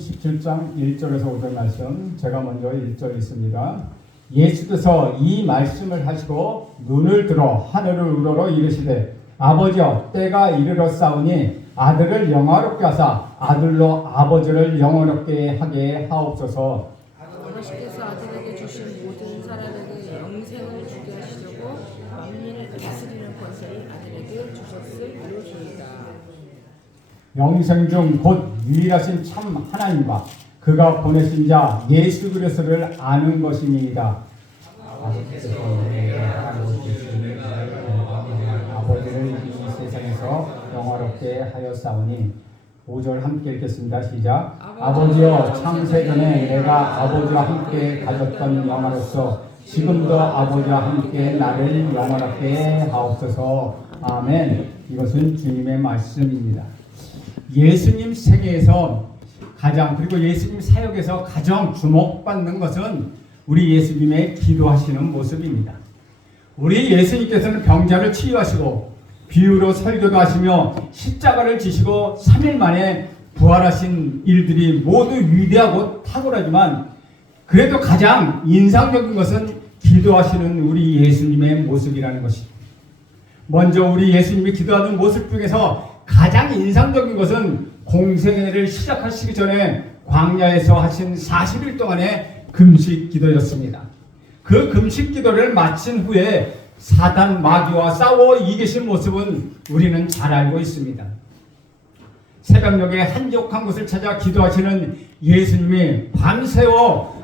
17장 1절에서 5절 말씀, 제가 먼저 1절 있습니다. 예수께서 이 말씀을 하시고 눈을 들어 하늘을 우러러 이르시되 아버지여 때가 이르렀사오니 아들을 영화롭게 하사 아들로 아버지를 영화롭게 하게 하옵소서. 아버지께서 아들에게 주신 모든 사람에게 영생을 주게 하시려고 만민을 다스리는 권세를 아들에게 주셨음이로소이다. 영생 중 곧 유일하신 참 하나님과 그가 보내신 자 예수 그리스도를 아는 것이니이다. 아버지를 이 세상에서 영화롭게 하였사오니. 5절 함께 읽겠습니다. 시작. 아버지여 창세전에 내가 아버지와 함께 가졌던 영화로서 지금도 아버지와 함께 나를 영화롭게 하옵소서. 아멘. 이것은 주님의 말씀입니다. 예수님 생애에서 가장, 그리고 예수님 사역에서 가장 주목받는 것은 우리 예수님의 기도하시는 모습입니다. 우리 예수님께서는 병자를 치유하시고 비유로 설교도 하시며 십자가를 지시고 3일 만에 부활하신 일들이 모두 위대하고 탁월하지만 그래도 가장 인상적인 것은 기도하시는 우리 예수님의 모습이라는 것입니다. 먼저 우리 예수님이 기도하는 모습 중에서 가장 인상적인 것은 공생애를 시작하시기 전에 광야에서 하신 40일 동안의 금식 기도였습니다. 그 금식 기도를 마친 후에 사단 마귀와 싸워 이기신 모습은 우리는 잘 알고 있습니다. 새벽녘에 한적한 곳을 찾아 기도하시는 예수님이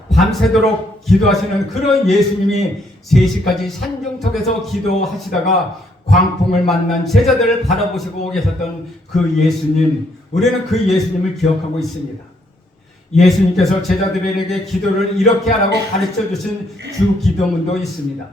밤새도록 기도하시는 그런 예수님이 3시까지 산중턱에서 기도하시다가 광풍을 만난 제자들을 바라보시고 계셨던 그 예수님, 우리는 그 예수님을 기억하고 있습니다. 예수님께서 제자들에게 기도를 이렇게 하라고 가르쳐 주신 주 기도문도 있습니다.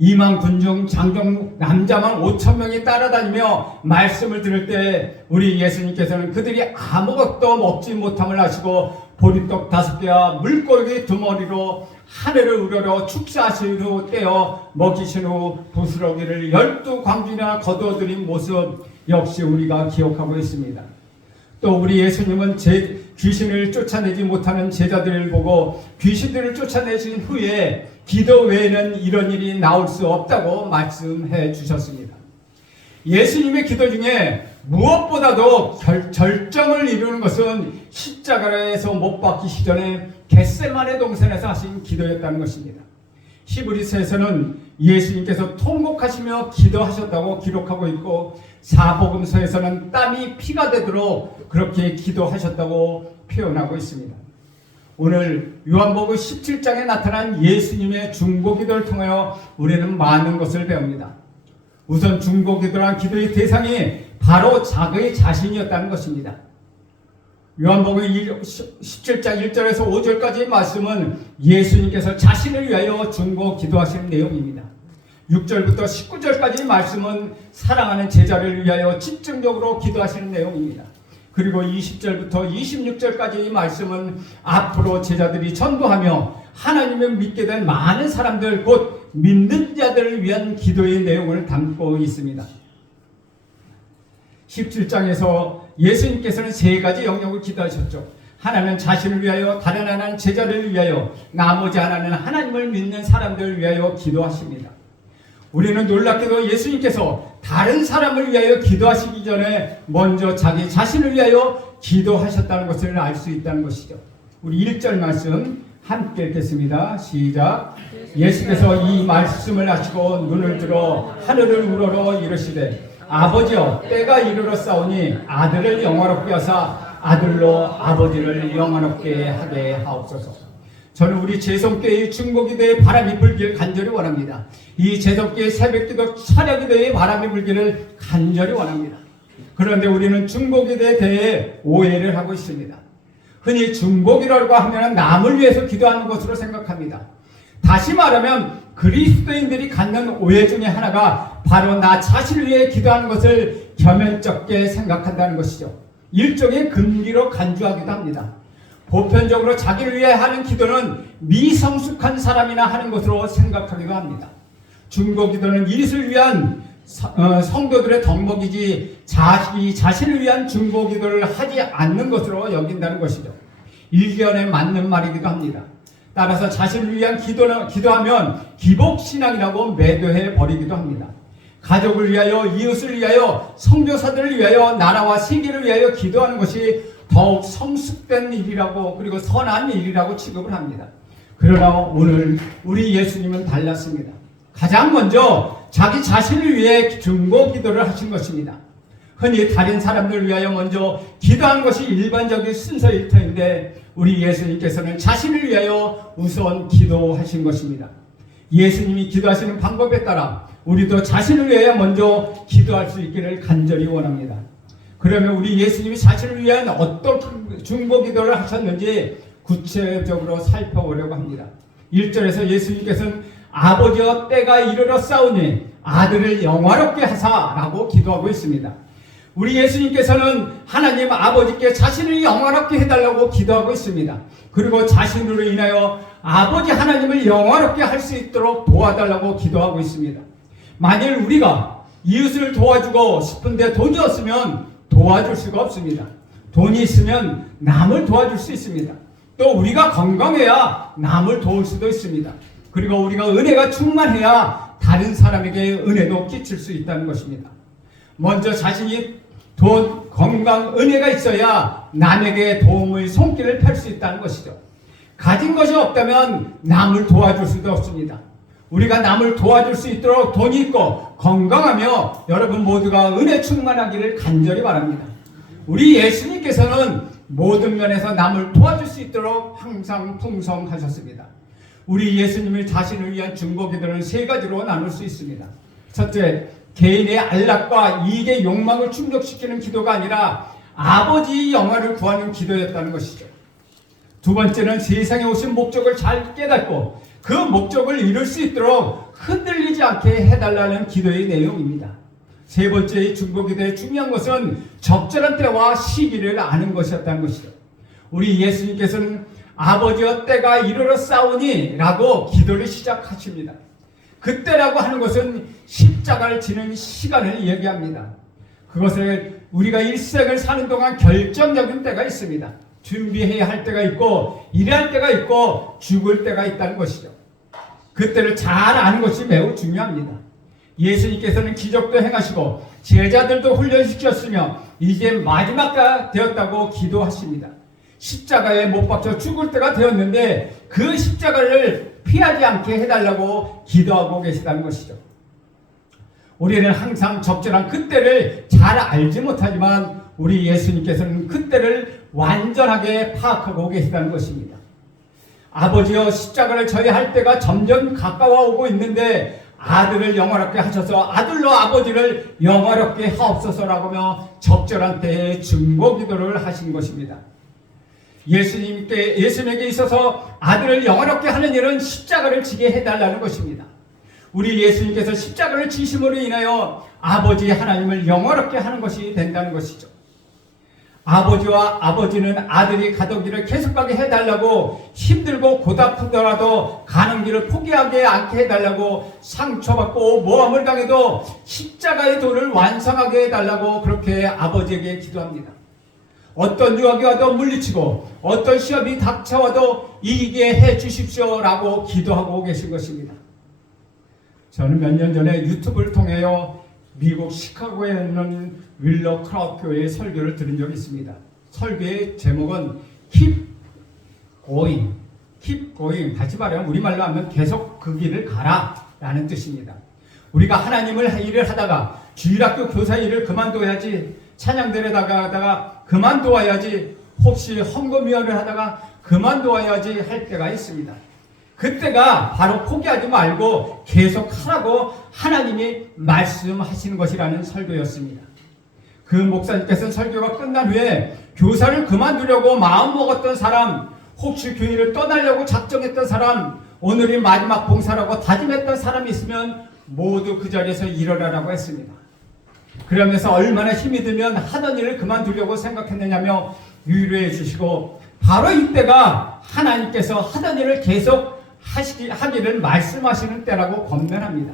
2만 군중 장정 남자만 5천 명이 따라다니며 말씀을 들을 때 우리 예수님께서는 그들이 아무것도 먹지 못함을 아시고 보리떡 5개와 물고기 2마리로 하늘을 우러러 축사하신 후 떼어 먹이신 후 부스러기를 12광주나 거두어들인 모습 역시 우리가 기억하고 있습니다. 또 우리 예수님은 귀신을 쫓아내지 못하는 제자들을 보고 귀신들을 쫓아내신 후에 기도 외에는 이런 일이 나올 수 없다고 말씀해 주셨습니다. 예수님의 기도 중에 무엇보다도 절정을 이루는 것은 십자가에서 못 박히시 전에 겟세마네 동산에서 하신 기도였다는 것입니다. 히브리서에서는 예수님께서 통곡하시며 기도하셨다고 기록하고 있고 사복음서에서는 땀이 피가 되도록 그렇게 기도하셨다고 표현하고 있습니다. 오늘 요한복음 17장에 나타난 예수님의 중보기도를 통하여 우리는 많은 것을 배웁니다. 우선 중보기도란 기도의 대상이 바로 자기 자신이었다는 것입니다. 요한복음 17장 1절에서 5절까지의 말씀은 예수님께서 자신을 위하여 중보기도하시는 내용입니다. 6절부터 19절까지의 말씀은 사랑하는 제자를 위하여 집중적으로 기도하시는 내용입니다. 그리고 20절부터 26절까지의 말씀은 앞으로 제자들이 전도하며 하나님을 믿게 된 많은 사람들, 곧 믿는 자들을 위한 기도의 내용을 담고 있습니다. 17장에서 예수님께서는 3가지 영역을 기도하셨죠. 하나는 자신을 위하여, 다른 하나는 제자를 위하여, 나머지 하나는 하나님을 믿는 사람들을 위하여 기도하십니다. 우리는 놀랍게도 예수님께서 다른 사람을 위하여 기도하시기 전에 먼저 자기 자신을 위하여 기도하셨다는 것을 알 수 있다는 것이죠. 우리 1절 말씀 함께 읽겠습니다. 시작. 예수께서 이 말씀을 하시고 눈을 들어 하늘을 우러러 이르시되 아버지여 때가 이르렀사오니 아들을 영화롭게 하사 아들로 아버지를 영화롭게 하게 하옵소서. 저는 우리 제성교회의 중보기도의 바람이 불길 간절히 원합니다. 이 제성교회 새벽기도 찬양기도의 바람이 불기를 간절히 원합니다. 그런데 우리는 중보기도에 대해 오해를 하고 있습니다. 흔히 중보기도라고 하면 남을 위해서 기도하는 것으로 생각합니다. 다시 말하면 그리스도인들이 갖는 오해 중에 하나가 바로 나 자신을 위해 기도하는 것을 겸연쩍게 생각한다는 것이죠. 일종의 금기로 간주하기도 합니다. 보편적으로 자기를 위해 하는 기도는 미성숙한 사람이나 하는 것으로 생각하기도 합니다. 중보기도는 이웃을 위한 성도들의 덕목이지 자신을 위한 중보기도를 하지 않는 것으로 여긴다는 것이죠. 일견에 맞는 말이기도 합니다. 따라서 자신을 위한 기도하면 기복신앙이라고 매도해 버리기도 합니다. 가족을 위하여, 이웃을 위하여, 선교사들을 위하여, 나라와 세계를 위하여 기도하는 것이 더욱 성숙된 일이라고, 그리고 선한 일이라고 취급을 합니다. 그러나 오늘 우리 예수님은 달랐습니다. 가장 먼저 자기 자신을 위해 중보 기도를 하신 것입니다. 흔히 다른 사람들을 위하여 먼저 기도하는 것이 일반적인 순서일 터인데 우리 예수님께서는 자신을 위하여 우선 기도하신 것입니다. 예수님이 기도하시는 방법에 따라 우리도 자신을 위하여 먼저 기도할 수 있기를 간절히 원합니다. 그러면 우리 예수님이 자신을 위한 어떤 중보 기도를 하셨는지 구체적으로 살펴보려고 합니다. 1절에서 예수님께서는 아버지여 때가 이르러 싸우니 아들을 영화롭게 하사라고 기도하고 있습니다. 우리 예수님께서는 하나님 아버지께 자신을 영화롭게 해달라고 기도하고 있습니다. 그리고 자신으로 인하여 아버지 하나님을 영화롭게 할 수 있도록 도와달라고 기도하고 있습니다. 만일 우리가 이웃을 도와주고 싶은데 돈이 없으면 도와줄 수가 없습니다. 돈이 있으면 남을 도와줄 수 있습니다. 또 우리가 건강해야 남을 도울 수도 있습니다. 그리고 우리가 은혜가 충만해야 다른 사람에게 은혜도 끼칠 수 있다는 것입니다. 먼저 자신이 돈, 건강, 은혜가 있어야 남에게 도움의 손길을 펼 수 있다는 것이죠. 가진 것이 없다면 남을 도와줄 수도 없습니다. 우리가 남을 도와줄 수 있도록 돈이 있고 건강하며 여러분 모두가 은혜 충만하기를 간절히 바랍니다. 우리 예수님께서는 모든 면에서 남을 도와줄 수 있도록 항상 풍성하셨습니다. 우리 예수님을 자신을 위한 중보 기도를 세 가지로 나눌 수 있습니다. 첫째, 개인의 안락과 이익의 욕망을 충족시키는 기도가 아니라 아버지의 영화를 구하는 기도였다는 것이죠. 두 번째는 세상에 오신 목적을 잘 깨닫고 그 목적을 이룰 수 있도록 흔들리지 않게 해달라는 기도의 내용입니다. 세 번째의 중보 기도의 중요한 것은 적절한 때와 시기를 아는 것이었다는 것이죠. 우리 예수님께서는 아버지여 때가 이르러 싸우니 라고 기도를 시작하십니다. 그때라고 하는 것은 십자가를 지는 시간을 얘기합니다. 그것을 우리가 일생을 사는 동안 결정적인 때가 있습니다. 준비해야 할 때가 있고 일할 때가 있고 죽을 때가 있다는 것이죠. 그때를 잘 아는 것이 매우 중요합니다. 예수님께서는 기적도 행하시고 제자들도 훈련시켰으며 이제 마지막가 되었다고 기도하십니다. 십자가에 못 박혀 죽을 때가 되었는데 그 십자가를 피하지 않게 해달라고 기도하고 계시다는 것이죠. 우리는 항상 적절한 그때를 잘 알지 못하지만 우리 예수님께서는 그때를 완전하게 파악하고 계시다는 것입니다. 아버지여 십자가를 져야 할 때가 점점 가까워 오고 있는데 아들을 영화롭게 하셔서 아들로 아버지를 영화롭게 하옵소서라고 하며 적절한 때에 중보 기도를 하신 것입니다. 예수님에게 있어서 아들을 영화롭게 하는 일은 십자가를 지게 해달라는 것입니다. 우리 예수님께서 십자가를 지심으로 인하여 아버지 하나님을 영화롭게 하는 것이 된다는 것이죠. 아버지와 아버지는 아들이 가던 길을 계속 가게 해달라고 힘들고 고달프더라도 가는 길을 포기하게 않게 해달라고 상처받고 모함을 당해도 십자가의 도를 완성하게 해달라고 그렇게 아버지에게 기도합니다. 어떤 유혹이 와도 물리치고 어떤 시험이 닥쳐와도 이기게 해 주십시오라고 기도하고 계신 것입니다. 저는 몇 년 전에 유튜브를 통해요 미국 시카고에 있는 윌러 크라우트 교회의 설교를 들은 적이 있습니다. 설교의 제목은 Keep Going, 다시 말하면 우리말로 하면 계속 그 길을 가라 라는 뜻입니다. 우리가 하나님을 일을 하다가 주일학교 교사 일을 그만둬야지, 찬양대회 나가다가 그만둬야지, 혹시 헌금위원회를 하다가 그만둬야지 할 때가 있습니다. 그때가 바로 포기하지 말고 계속 하라고 하나님이 말씀하시는 것이라는 설교였습니다. 그 목사님께서는 설교가 끝난 후에 교사를 그만두려고 마음먹었던 사람, 혹시 교회를 떠나려고 작정했던 사람, 오늘이 마지막 봉사라고 다짐했던 사람이 있으면 모두 그 자리에서 일어나라고 했습니다. 그러면서 얼마나 힘이 들면 하던 일을 그만두려고 생각했느냐며 위로해 주시고, 바로 이때가 하나님께서 하던 일을 계속 하기를 말씀하시는 때라고 권면합니다.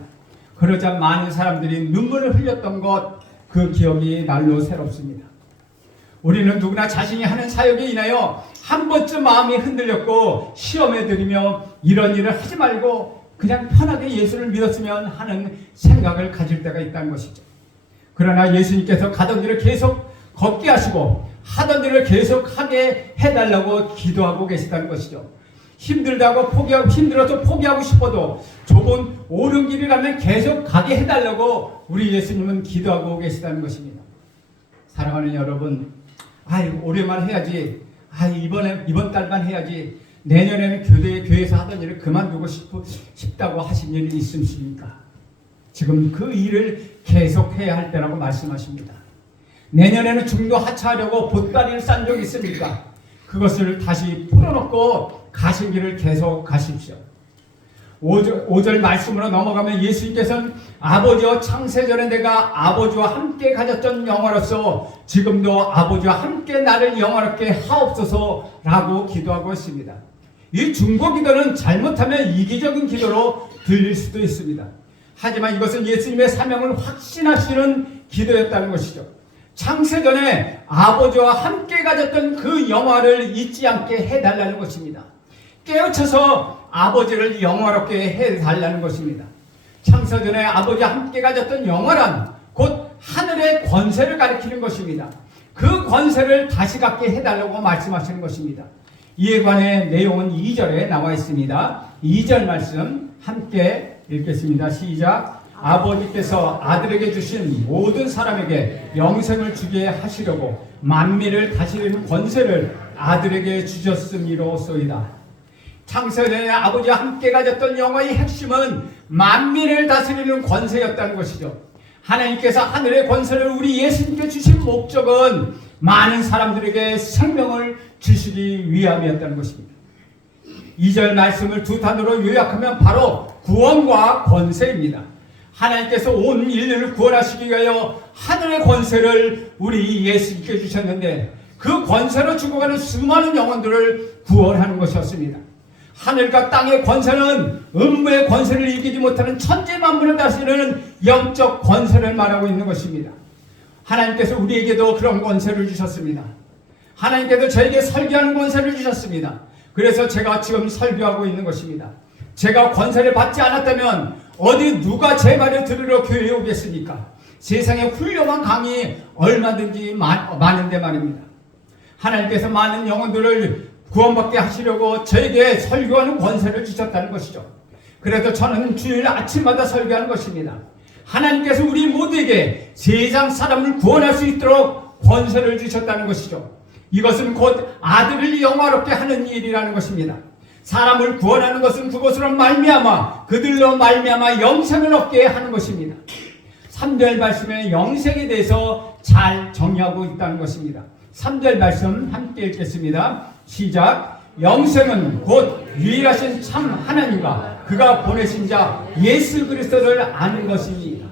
그러자 많은 사람들이 눈물을 흘렸던 것, 그 기억이 날로 새롭습니다. 우리는 누구나 자신이 하는 사역에 인하여 한 번쯤 마음이 흔들렸고 시험에 들이며 이런 일을 하지 말고 그냥 편하게 예수를 믿었으면 하는 생각을 가질 때가 있다는 것이죠. 그러나 예수님께서 가던 일을 계속 걷게 하시고 하던 일을 계속 하게 해달라고 기도하고 계시다는 것이죠. 힘들다고 힘들어서 포기하고 싶어도 좁은 옳은 길이라면 계속 가게 해달라고 우리 예수님은 기도하고 계시다는 것입니다. 사랑하는 여러분, 올해만 해야지, 이번 달만 해야지, 내년에는 교회에서 하던 일을 그만두고 싶다고 하신 일이 있으십니까? 지금 그 일을 계속해야 할 때라고 말씀하십니다. 내년에는 중도 하차하려고 보따리를 싼 적이 있습니까? 그것을 다시 풀어놓고 가신 길을 계속 가십시오. 5절 말씀으로 넘어가면 예수님께서는 아버지와 창세전에 내가 아버지와 함께 가졌던 영화로서 지금도 아버지와 함께 나를 영화롭게 하옵소서라고 기도하고 있습니다. 이 중보 기도는 잘못하면 이기적인 기도로 들릴 수도 있습니다. 하지만 이것은 예수님의 사명을 확신하시는 기도였다는 것이죠. 창세전에 아버지와 함께 가졌던 그 영화를 잊지 않게 해달라는 것입니다. 깨우쳐서 아버지를 영화롭게 해달라는 것입니다. 창세전에 아버지와 함께 가졌던 영화란 곧 하늘의 권세를 가리키는 것입니다. 그 권세를 다시 갖게 해달라고 말씀하시는 것입니다. 이에 관해 내용은 2절에 나와 있습니다. 2절 말씀 함께 읽겠습니다. 시작. 아버지께서 아들에게 주신 모든 사람에게 영생을 주게 하시려고 만민을 다스리는 권세를 아들에게 주셨음이로소이다. 창세전에 아버지와 함께 가졌던 영화의 핵심은 만민을 다스리는 권세였다는 것이죠. 하나님께서 하늘의 권세를 우리 예수님께 주신 목적은 많은 사람들에게 생명을 주시기 위함이었다는 것입니다. 2절 말씀을 두 단어로 요약하면 바로 구원과 권세입니다. 하나님께서 온 인류를 구원하시기 위하여 하늘의 권세를 우리 예수님께 주셨는데 그 권세로 죽어가는 수많은 영혼들을 구원하는 것이었습니다. 하늘과 땅의 권세는 음부의 권세를 이기지 못하는 천지 만물을 다스리는 영적 권세를 말하고 있는 것입니다. 하나님께서 우리에게도 그런 권세를 주셨습니다. 하나님께서 저에게 설교하는 권세를 주셨습니다. 그래서 제가 지금 설교하고 있는 것입니다. 제가 권세를 받지 않았다면 어디 누가 제 말을 들으러 교회에 오겠습니까? 세상에 훌륭한 강의 얼마든지 많은데 말입니다. 하나님께서 많은 영혼들을 구원받게 하시려고 저에게 설교하는 권세를 주셨다는 것이죠. 그래서 저는 주일 아침마다 설교하는 것입니다. 하나님께서 우리 모두에게 세상 사람을 구원할 수 있도록 권세를 주셨다는 것이죠. 이것은 곧 아들을 영화롭게 하는 일이라는 것입니다. 사람을 구원하는 것은 그것으로 말미암아 그들로 말미암아 영생을 얻게 하는 것입니다. 3절 말씀에 영생에 대해서 잘 정의하고 있다는 것입니다. 3절 말씀 함께 읽겠습니다. 시작. 영생은 곧 유일하신 참 하나님과 그가 보내신 자 예수 그리스도를 아는 것입니다.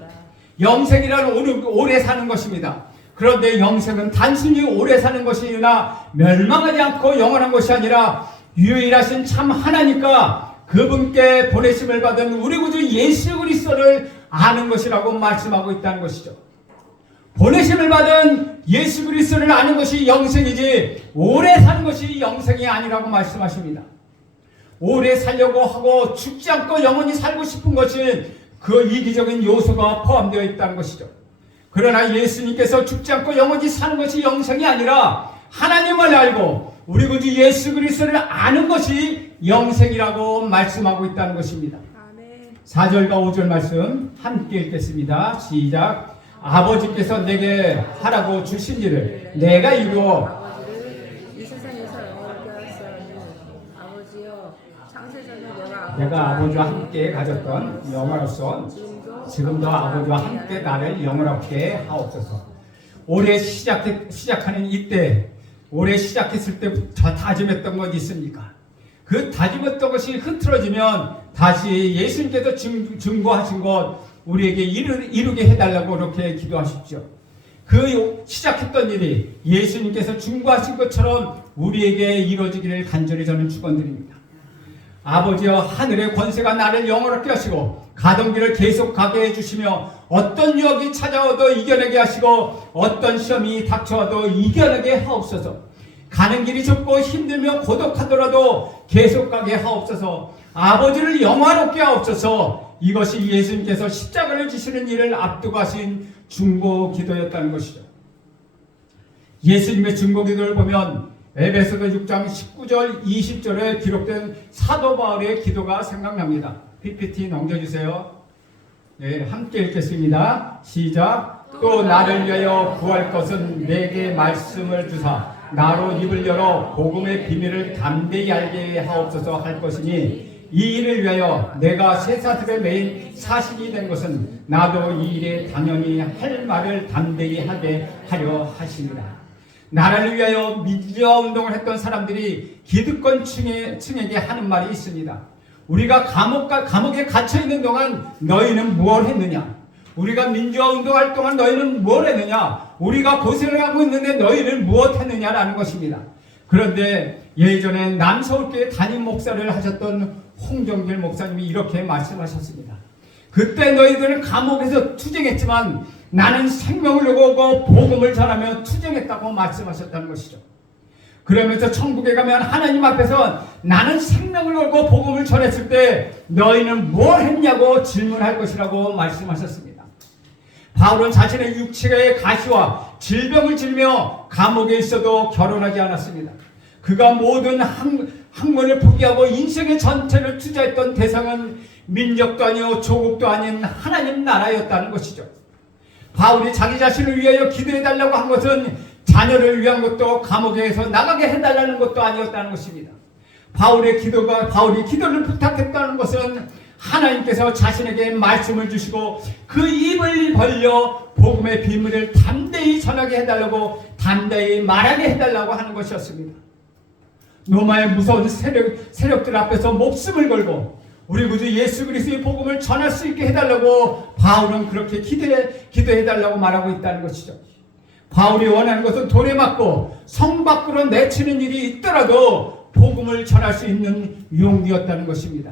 영생이란 오래 사는 것입니다. 그런데 영생은 단순히 오래 사는 것이 아니라 멸망하지 않고 영원한 것이 아니라 유일하신 참 하나님과 그분께 보내심을 받은 우리 구주 예수 그리스도를 아는 것이라고 말씀하고 있다는 것이죠. 보내심을 받은 예수 그리스도를 아는 것이 영생이지 오래 사는 것이 영생이 아니라고 말씀하십니다. 오래 살려고 하고 죽지 않고 영원히 살고 싶은 것이 그 이기적인 요소가 포함되어 있다는 것이죠. 그러나 예수님께서 죽지 않고 영원히 사는 것이 영생이 아니라 하나님을 알고 우리 구주 예수 그리스도를 아는 것이 영생이라고 말씀하고 있다는 것입니다. 4절과 5절 말씀 함께 읽겠습니다. 시작. 아버지께서 내게 하라고 주신 일을 내가 이루어 이 세상에서 영원하게 하였사오니 아버지여 창세전에 내가 아버지와 함께 가졌던 영화로서 지금도 아버지와 함께 나를 영원하게 하옵소서. 올해 시작하는 이때 올해 시작했을 때부터 다짐했던 것 있습니까? 그 다짐했던 것이 흐트러지면 다시 예수님께서 증거하신 것 우리에게 이루게 해달라고 그렇게 기도하십시오. 그 시작했던 일이 예수님께서 증거하신 것처럼 우리에게 이루어지기를 간절히 저는 축원드립니다. 아버지여 하늘의 권세가 나를 영원롭게 하시고 가던 길을 계속 가게 해주시며 어떤 유혹이 찾아와도 이겨내게 하시고 어떤 시험이 닥쳐와도 이겨내게 하옵소서. 가는 길이 좁고 힘들며 고독하더라도 계속 가게 하옵소서. 아버지를 영화롭게 하옵소서. 이것이 예수님께서 십자가를 지시는 일을 앞두고 하신 중보 기도였다는 것이죠. 예수님의 중보 기도를 보면 에베소서 6장 19절 20절에 기록된 사도 바울의 기도가 생각납니다. PPT 넘겨주세요. 네, 함께 읽겠습니다. 시작. 또 나를 위하여 구할 것은 내게 말씀을 주사 나로 입을 열어 복음의 비밀을 담대히 알게 하옵소서 할 것이니 이 일을 위하여 내가 쇠사슬에 매인 사신이 된 것은 나도 이 일에 당연히 할 말을 담대히 하게 하려 하십니다. 나라를 위하여 민주화 운동을 했던 사람들이 기득권 층에게 하는 말이 있습니다. 우리가 감옥에 갇혀 있는 동안 너희는 무엇 했느냐? 우리가 민주화 운동할 동안 너희는 무엇 했느냐? 우리가 고생을 하고 있는데 너희는 무엇 했느냐라는 것입니다. 그런데 예전에 남서울교회 담임 목사를 하셨던 홍정길 목사님이 이렇게 말씀하셨습니다. 그때 너희들은 감옥에서 투쟁했지만 나는 생명을 내고 복음을 전하며 투쟁했다고 말씀하셨다는 것이죠. 그러면서 천국에 가면 하나님 앞에서 나는 생명을 걸고 복음을 전했을 때 너희는 뭘 했냐고 질문할 것이라고 말씀하셨습니다. 바울은 자신의 육체의 가시와 질병을 지며 감옥에 있어도 결혼하지 않았습니다. 그가 모든 학문을 포기하고 인생의 전체를 투자했던 대상은 민족도 아니요 조국도 아닌 하나님 나라였다는 것이죠. 바울이 자기 자신을 위하여 기도해달라고 한 것은 자녀를 위한 것도 감옥에서 나가게 해달라는 것도 아니었다는 것입니다. 바울이 기도를 부탁했다는 것은 하나님께서 자신에게 말씀을 주시고 그 입을 벌려 복음의 비밀을 담대히 전하게 해달라고 담대히 말하게 해달라고 하는 것이었습니다. 로마의 무서운 세력들 앞에서 목숨을 걸고 우리 구주 예수 그리스도의 복음을 전할 수 있게 해달라고 바울은 그렇게 기도해달라고 말하고 있다는 것이죠. 바울이 원하는 것은 돌에 맞고 성 밖으로 내치는 일이 있더라도 복음을 전할 수 있는 용기였다는 것입니다.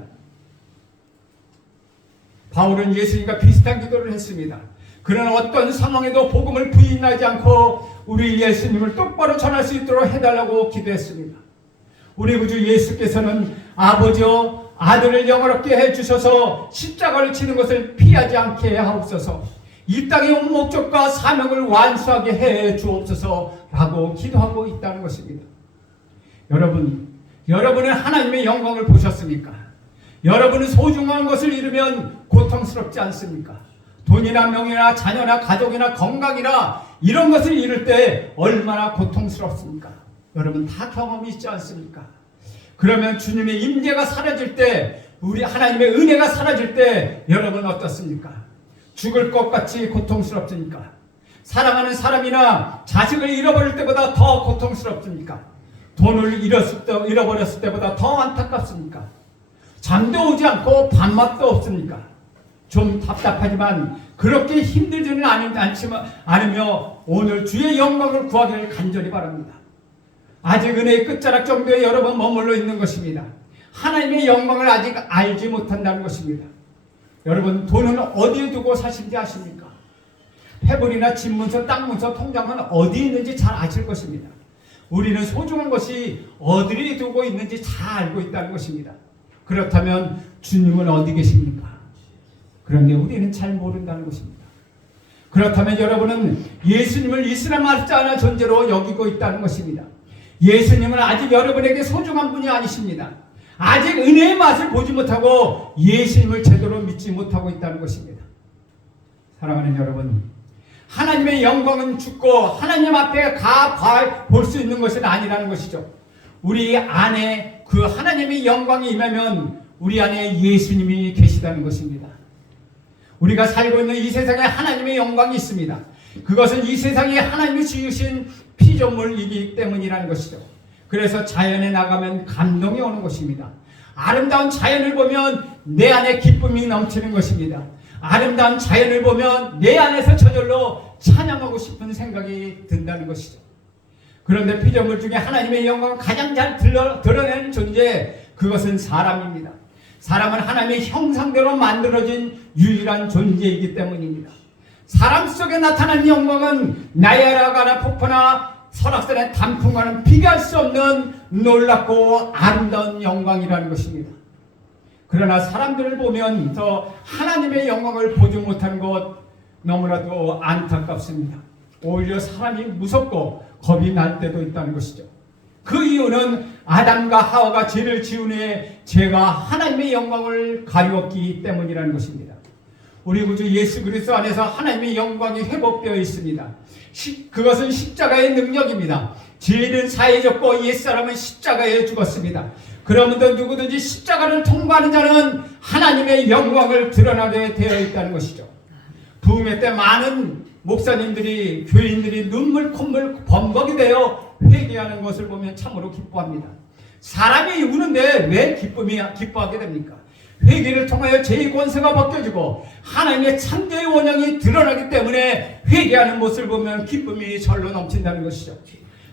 바울은 예수님과 비슷한 기도를 했습니다. 그런 어떤 상황에도 복음을 부인하지 않고 우리 예수님을 똑바로 전할 수 있도록 해달라고 기도했습니다. 우리 구주 예수께서는 아버지여 아들을 영화롭게 해주셔서 십자가를 치는 것을 피하지 않게 하옵소서. 이 땅의 온 목적과 사명을 완수하게 해 주옵소서 라고 기도하고 있다는 것입니다. 여러분은 하나님의 영광을 보셨습니까? 여러분은 소중한 것을 잃으면 고통스럽지 않습니까? 돈이나 명예나 자녀나 가족이나 건강이나 이런 것을 잃을 때 얼마나 고통스럽습니까? 여러분 다 경험이 있지 않습니까? 그러면 주님의 임재가 사라질 때, 우리 하나님의 은혜가 사라질 때 여러분 어떻습니까? 죽을 것 같이 고통스럽습니까? 사랑하는 사람이나 자식을 잃어버릴 때보다 더 고통스럽습니까? 돈을 잃어버렸을 때보다 더 안타깝습니까? 잠도 오지 않고 밥맛도 없습니까? 좀 답답하지만 그렇게 힘들지는 않으며 오늘 주의 영광을 구하기를 간절히 바랍니다. 아직 은혜의 끝자락 정도에 여러분 머물러 있는 것입니다. 하나님의 영광을 아직 알지 못한다는 것입니다. 여러분 돈은 어디에 두고 사신지 아십니까? 패불이나 집문서, 땅문서, 통장은 어디에 있는지 잘 아실 것입니다. 우리는 소중한 것이 어디에 두고 있는지 잘 알고 있다는 것입니다. 그렇다면 주님은 어디 계십니까? 그런데 우리는 잘 모른다는 것입니다. 그렇다면 여러분은 예수님을 이스라엘하지 않은 존재로 여기고 있다는 것입니다. 예수님은 아직 여러분에게 소중한 분이 아니십니다. 아직 은혜의 맛을 보지 못하고 예수님을 제대로 믿지 못하고 있다는 것입니다. 사랑하는 여러분, 하나님의 영광은 죽고 하나님 앞에 볼 수 있는 것은 아니라는 것이죠. 우리 안에 그 하나님의 영광이 임하면 우리 안에 예수님이 계시다는 것입니다. 우리가 살고 있는 이 세상에 하나님의 영광이 있습니다. 그것은 이 세상에 하나님이 지으신 피조물이기 때문이라는 것이죠. 그래서 자연에 나가면 감동이 오는 것입니다. 아름다운 자연을 보면 내 안에 기쁨이 넘치는 것입니다. 아름다운 자연을 보면 내 안에서 저절로 찬양하고 싶은 생각이 든다는 것이죠. 그런데 피조물 중에 하나님의 영광을 가장 잘 드러내는 존재, 그것은 사람입니다. 사람은 하나님의 형상대로 만들어진 유일한 존재이기 때문입니다. 사람 속에 나타나는 영광은 나야가라 폭포나 설악산의 단풍과는 비교할 수 없는 놀랍고 아름다운 영광이라는 것입니다. 그러나 사람들을 보면서 하나님의 영광을 보지 못하는 것 너무나도 안타깝습니다. 오히려 사람이 무섭고 겁이 날 때도 있다는 것이죠. 그 이유는 아담과 하와가 죄를 지은 후에 죄가 하나님의 영광을 가리웠기 때문이라는 것입니다. 우리 구주 예수 그리스도 안에서 하나님의 영광이 회복되어 있습니다. 그것은 십자가의 능력입니다. 죄는 사해졌고 옛사람은 십자가에 죽었습니다. 그러므로 누구든지 십자가를 통과하는 자는 하나님의 영광을 드러나게 되어 있다는 것이죠. 부흥회 때 많은 목사님들이, 교인들이 눈물 콧물 범벅이 되어 회개하는 것을 보면 참으로 기뻐합니다. 사람이 우는데 왜 기뻐하게 됩니까? 회개를 통하여 죄의 권세가 벗겨지고 하나님의 창조의 원형이 드러나기 때문에 회개하는 모습을 보면 기쁨이 절로 넘친다는 것이죠.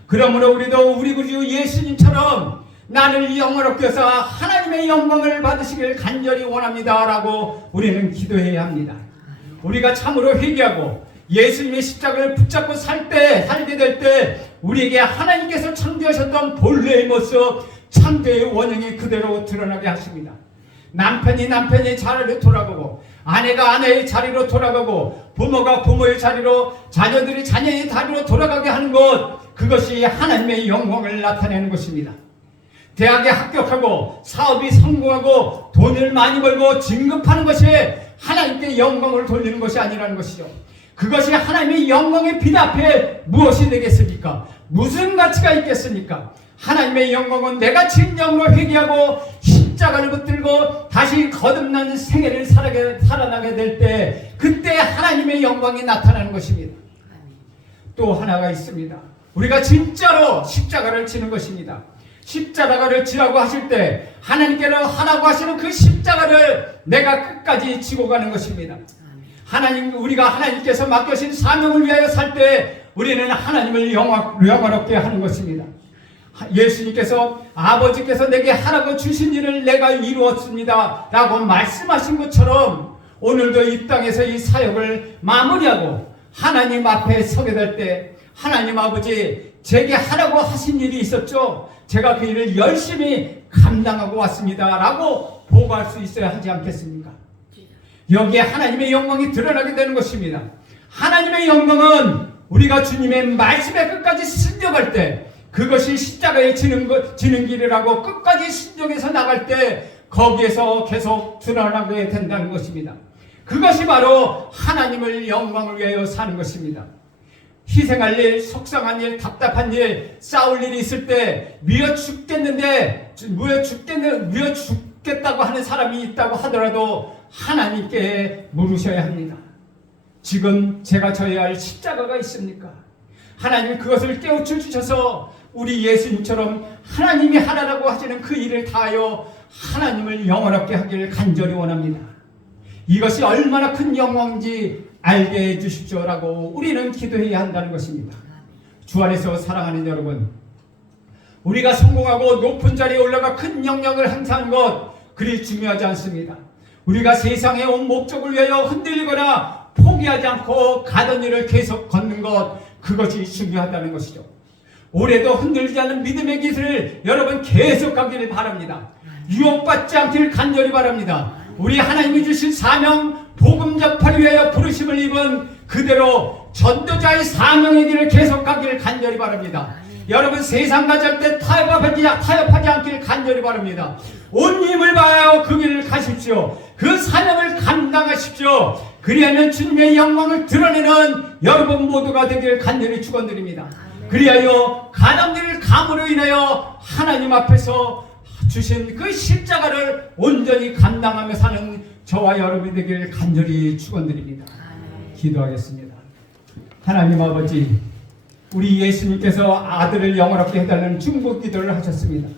그러므로 우리도 우리 구주 예수님처럼 나를 영원롭게 해서 하나님의 영광을 받으시길 간절히 원합니다 라고 우리는 기도해야 합니다. 우리가 참으로 회개하고 예수님의 십자가를 붙잡고 살게 될 때 우리에게 하나님께서 창조하셨던 본래의 모습, 창조의 원형이 그대로 드러나게 하십니다. 남편이 남편의 자리로 돌아가고 아내가 아내의 자리로 돌아가고 부모가 부모의 자리로 자녀들이 자녀의 자리로 돌아가게 하는 것, 그것이 하나님의 영광을 나타내는 것입니다. 대학에 합격하고 사업이 성공하고 돈을 많이 벌고 진급하는 것이 하나님께 영광을 돌리는 것이 아니라는 것이죠. 그것이 하나님의 영광의 빛 앞에 무엇이 되겠습니까? 무슨 가치가 있겠습니까? 하나님의 영광은 내가 진정으로 회개하고 십자가를 붙들고 다시 거듭난 생애를 살아나게 될 때, 그때 하나님의 영광이 나타나는 것입니다. 또 하나가 있습니다. 우리가 진짜로 십자가를 지는 것입니다. 십자가를 지라고 하실 때 하나님께로 하라고 하시는 그 십자가를 내가 끝까지 지고 가는 것입니다. 우리가 하나님께서 맡겨신 사명을 위하여 살 때 우리는 하나님을 영화롭게 하는 것입니다. 예수님께서 아버지께서 내게 하라고 주신 일을 내가 이루었습니다 라고 말씀하신 것처럼 오늘도 이 땅에서 이 사역을 마무리하고 하나님 앞에 서게 될 때, 하나님 아버지, 제게 하라고 하신 일이 있었죠. 제가 그 일을 열심히 감당하고 왔습니다 라고 보고할 수 있어야 하지 않겠습니까? 여기에 하나님의 영광이 드러나게 되는 것입니다. 하나님의 영광은 우리가 주님의 말씀에 끝까지 순종할 때, 그것이 십자가에 지는 길이라고 끝까지 순종해서 나갈 때 거기에서 계속 드러나게 된다는 것입니다. 그것이 바로 하나님을 영광을 위하여 사는 것입니다. 희생할 일, 속상한 일, 답답한 일, 싸울 일이 있을 때 미워 죽겠다고 하는 사람이 있다고 하더라도 하나님께 물으셔야 합니다. 지금 제가 져야 할 십자가가 있습니까? 하나님 그것을 깨우쳐 주셔서 우리 예수님처럼 하나님이 하라고 하시는 그 일을 다하여 하나님을 영원롭게 하기를 간절히 원합니다. 이것이 얼마나 큰 영광인지 알게 해주십시오라고 우리는 기도해야 한다는 것입니다. 주 안에서 사랑하는 여러분, 우리가 성공하고 높은 자리에 올라가 큰 영역을 행사하는 것 그리 중요하지 않습니다. 우리가 세상에 온 목적을 위하여 흔들리거나 포기하지 않고 가던 일을 계속 걷는 것, 그것이 중요하다는 것이죠. 올해도 흔들리지 않는 믿음의 길을 여러분 계속 가기를 바랍니다. 유혹받지 않기를 간절히 바랍니다. 우리 하나님이 주신 사명, 복음 전파를 위하여 부르심을 입은 그대로 전도자의 사명의 길을 계속 가기를 간절히 바랍니다. 여러분 세상 가질 때 타협하지 않기를 간절히 바랍니다. 온 힘을 다하여 그 길을 가십시오. 그 사명을 감당하십시오. 그리하면 주님의 영광을 드러내는 여러분 모두가 되기를 간절히 축원드립니다. 그리하여 가담들을 감으로 인하여 하나님 앞에서 주신 그 십자가를 온전히 감당하며 사는 저와 여러분이 되기를 간절히 축원드립니다. 기도하겠습니다. 하나님 아버지, 우리 예수님께서 아들을 영원롭게 해달라는 중보 기도를 하셨습니다.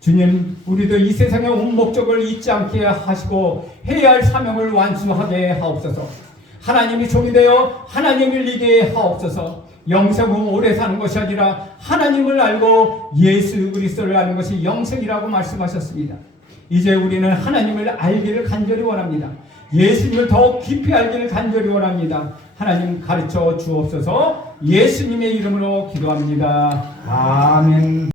주님, 우리도 이 세상의 온 목적을 잊지 않게 하시고 해야 할 사명을 완수하게 하옵소서. 하나님이 종이 되어 하나님을 이기게 하옵소서. 영생은 오래 사는 것이 아니라 하나님을 알고 예수 그리스도를 아는 것이 영생이라고 말씀하셨습니다. 이제 우리는 하나님을 알기를 간절히 원합니다. 예수님을 더욱 깊이 알기를 간절히 원합니다. 하나님 가르쳐 주옵소서. 예수님의 이름으로 기도합니다. 아멘.